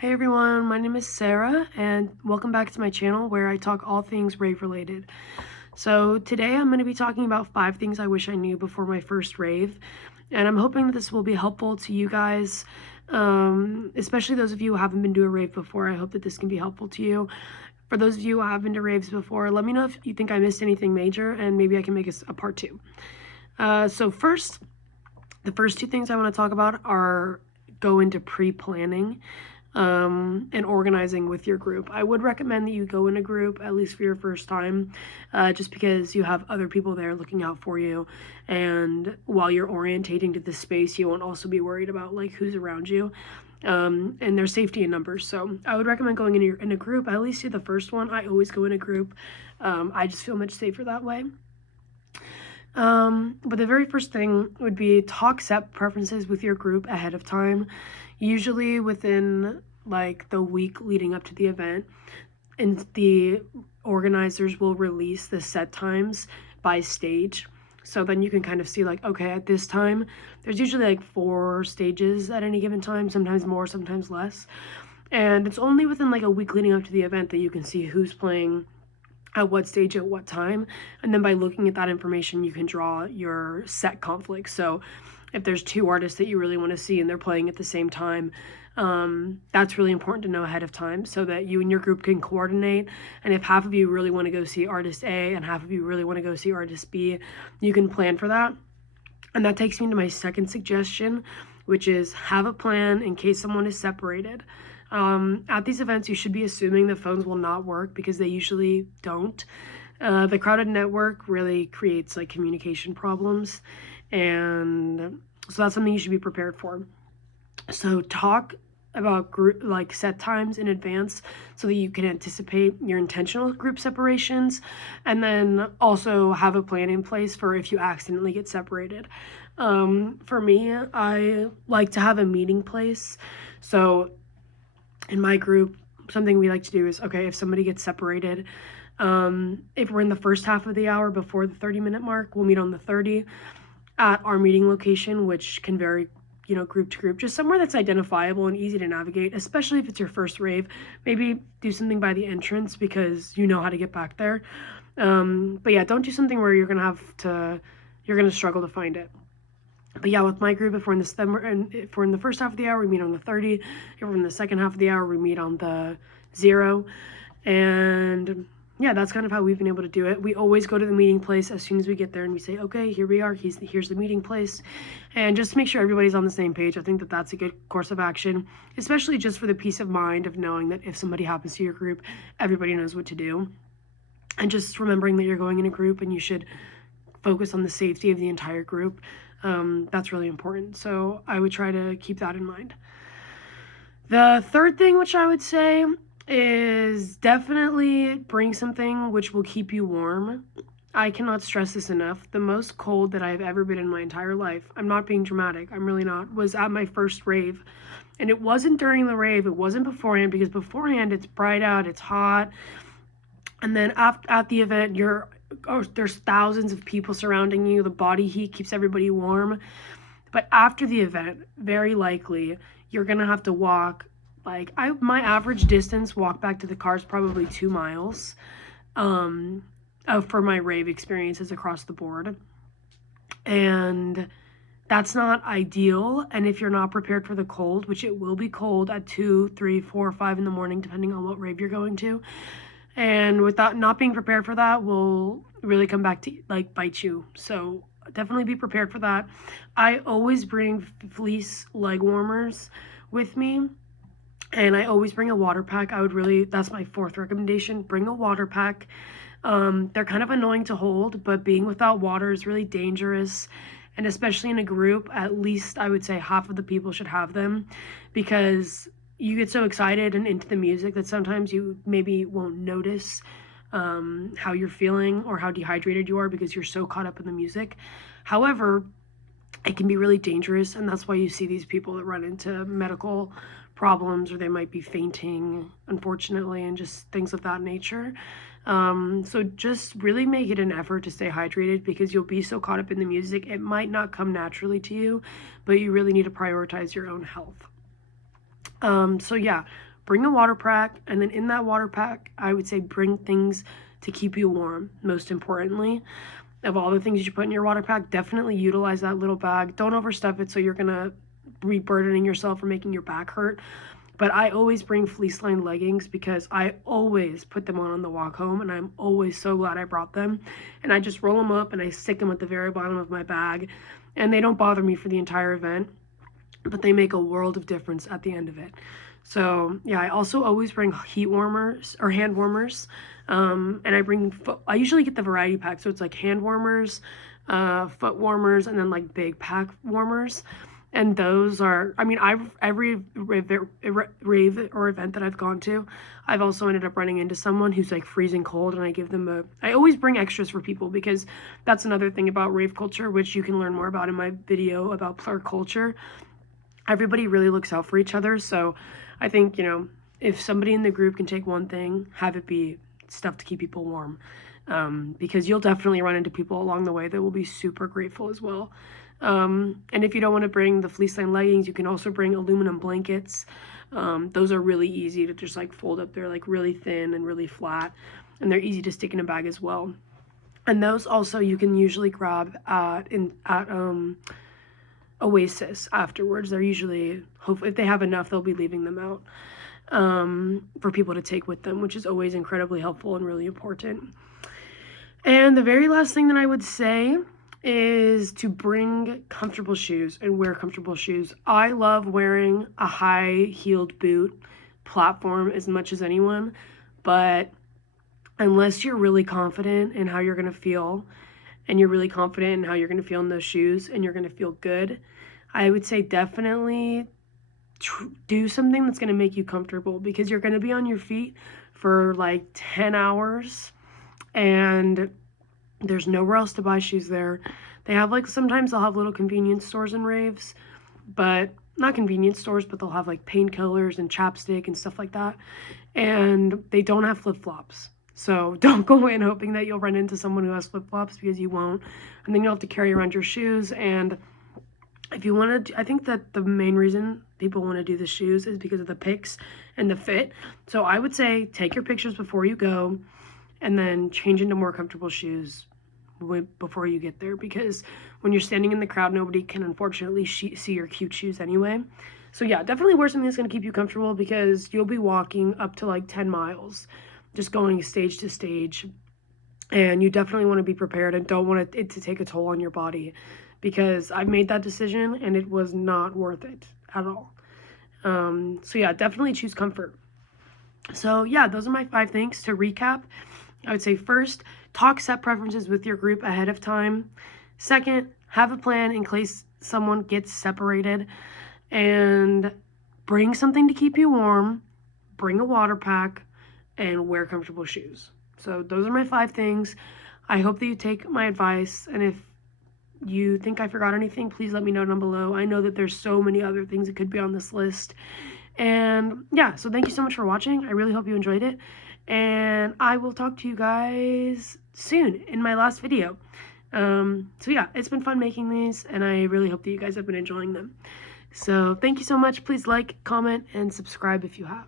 Hey everyone, my name is Sarah and welcome back to my channel where I talk all things rave related. So today I'm going to be talking about 5 things I wish I knew before my first rave, and I'm hoping that this will be helpful to you guys, especially those of you who haven't been to a rave before. I hope that this can be helpful to you. For those of you who have been to raves before, let me know if you think I missed anything major and maybe I can make a part 2. The first 2 things I want to talk about are go into pre-planning and organizing with your group. I would recommend that you go in a group, at least for your first time, just because you have other people there looking out for you. And while you're orientating to the space, you won't also be worried about like who's around you. And there's safety in numbers. So I would recommend going in a group. At least do the first one. I always go in a group. I just feel much safer that way. But the very first thing would be talk set preferences with your group ahead of time, usually within like the week leading up to the event, and the organizers will release the set times by stage. So then you can kind of see like, okay, at this time, there's usually like 4 stages at any given time, sometimes more, sometimes less. And it's only within like a week leading up to the event that you can see who's playing at what stage at what time, and then by looking at that information you can draw your set conflicts. So if there's 2 artists that you really want to see and they're playing at the same time, that's really important to know ahead of time so that you and your group can coordinate. And if half of you really want to go see artist A and half of you really want to go see artist B, you can plan for that. And that takes me to my second suggestion, which is have a plan in case someone is separated. At these events, you should be assuming the phones will not work because they usually don't. The crowded network really creates like communication problems, and so that's something you should be prepared for. So talk about group like set times in advance so that you can anticipate your intentional group separations, and then also have a plan in place for if you accidentally get separated. For me, I like to have a meeting place. So in my group, something we like to do is, okay, if somebody gets separated, if we're in the first half of the hour before the 30-minute mark, we'll meet on the 30 at our meeting location, which can vary, group to group, just somewhere that's identifiable and easy to navigate, especially if it's your first rave. Maybe do something by the entrance because you know how to get back there. But yeah, don't do something where you're going to struggle to find it. But yeah, with my group, if we're in the first half of the hour, we meet on the 30. If we're in the second half of the hour, we meet on the 0. And yeah, that's kind of how we've been able to do it. We always go to the meeting place as soon as we get there and we say, okay, here we are. Here's the meeting place. And just to make sure everybody's on the same page, I think that that's a good course of action, especially just for the peace of mind of knowing that if somebody happens to your group, everybody knows what to do. And just remembering that you're going in a group and you should focus on the safety of the entire group. That's really important. So I would try to keep that in mind. The third thing, which I would say, is definitely bring something which will keep you warm. I cannot stress this enough. The most cold that I've ever been in my entire life, I'm not being dramatic, I'm really not, was at my first rave. And it wasn't during the rave, it wasn't beforehand, because beforehand it's bright out, it's hot. And then at the event, there's thousands of people surrounding you. The body heat keeps everybody warm. But after the event, very likely, you're going to have to walk. Like, my average distance walk back to the car is probably 2 miles for my rave experiences across the board. And that's not ideal. And if you're not prepared for the cold, which it will be cold at 2, 3, 4, 5 in the morning, depending on what rave you're going to, and without not being prepared for that will really come back to like bite you. So definitely be prepared for that. I always bring fleece leg warmers with me, and I always bring a water pack. That's my 4th recommendation. Bring a water pack. They're kind of annoying to hold, but being without water is really dangerous. And especially in a group, at least I would say half of the people should have them, because you get so excited and into the music that sometimes you maybe won't notice how you're feeling or how dehydrated you are because you're so caught up in the music. However, it can be really dangerous, and that's why you see these people that run into medical problems, or they might be fainting, unfortunately, and just things of that nature. So just really make it an effort to stay hydrated, because you'll be so caught up in the music, it might not come naturally to you, but you really need to prioritize your own health. So yeah, bring a water pack, and then in that water pack, I would say bring things to keep you warm, most importantly. Of all the things you put in your water pack, definitely utilize that little bag. Don't overstuff it so you're gonna be burdening yourself or making your back hurt. But I always bring fleece-lined leggings because I always put them on the walk home, and I'm always so glad I brought them. And I just roll them up and I stick them at the very bottom of my bag, and they don't bother me for the entire event, but they make a world of difference at the end of it. So yeah, I also always bring heat warmers or hand warmers, and I usually get the variety pack, so it's like hand warmers, foot warmers, and then like big pack warmers. And those are, I mean, every rave or event that I've gone to, I've also ended up running into someone who's like freezing cold, and I always bring extras for people, because that's another thing about rave culture, which you can learn more about in my video about plur culture. Everybody really looks out for each other, so I think, if somebody in the group can take one thing, have it be stuff to keep people warm, because you'll definitely run into people along the way that will be super grateful as well. And if you don't want to bring the fleece-lined leggings, you can also bring aluminum blankets. Those are really easy to just like fold up. They're like really thin and really flat, and they're easy to stick in a bag as well. And those also you can usually grab at Oasis afterwards. They're usually, hopefully, if they have enough, they'll be leaving them out for people to take with them, which is always incredibly helpful and really important. And the very last thing that I would say is to bring comfortable shoes and wear comfortable shoes. I love wearing a high-heeled boot platform as much as anyone, but unless you're really confident in how you're going to feel, and you're really confident in how you're going to feel in those shoes, and you're going to feel good, I would say definitely do something that's going to make you comfortable, because you're going to be on your feet for like 10 hours, and there's nowhere else to buy shoes there. They have like, sometimes they'll have little convenience stores and raves, but not convenience stores, but they'll have like painkillers and chapstick and stuff like that. And they don't have flip-flops. So don't go in hoping that you'll run into someone who has flip-flops, because you won't. And then you'll have to carry around your shoes. And if you want to, I think that the main reason people want to do the shoes is because of the pics and the fit. So I would say take your pictures before you go, and then change into more comfortable shoes before you get there, because when you're standing in the crowd, nobody can unfortunately see your cute shoes anyway. So yeah, definitely wear something that's going to keep you comfortable, because you'll be walking up to like 10 miles, just going stage to stage, and you definitely want to be prepared and don't want it to take a toll on your body, because I've made that decision and it was not worth it at all. So yeah, definitely choose comfort. So yeah, those are my 5 things. To recap, I would say first, talk set preferences with your group ahead of time. Second, have a plan in case someone gets separated, and bring something to keep you warm, bring a water pack, and wear comfortable shoes. So those are my 5 things. I hope that you take my advice, and if you think I forgot anything, please let me know down below. I know that there's so many other things that could be on this list. And yeah, so thank you so much for watching. I really hope you enjoyed it, and I will talk to you guys soon in my last video. So yeah, it's been fun making these, and I really hope that you guys have been enjoying them. So thank you so much. Please like, comment, and subscribe if you have.